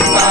Yeah.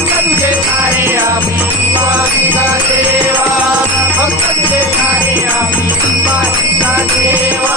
भक्तन के थारे आमी वासिका देवा भक्तन के थारे आमी वासिका देवा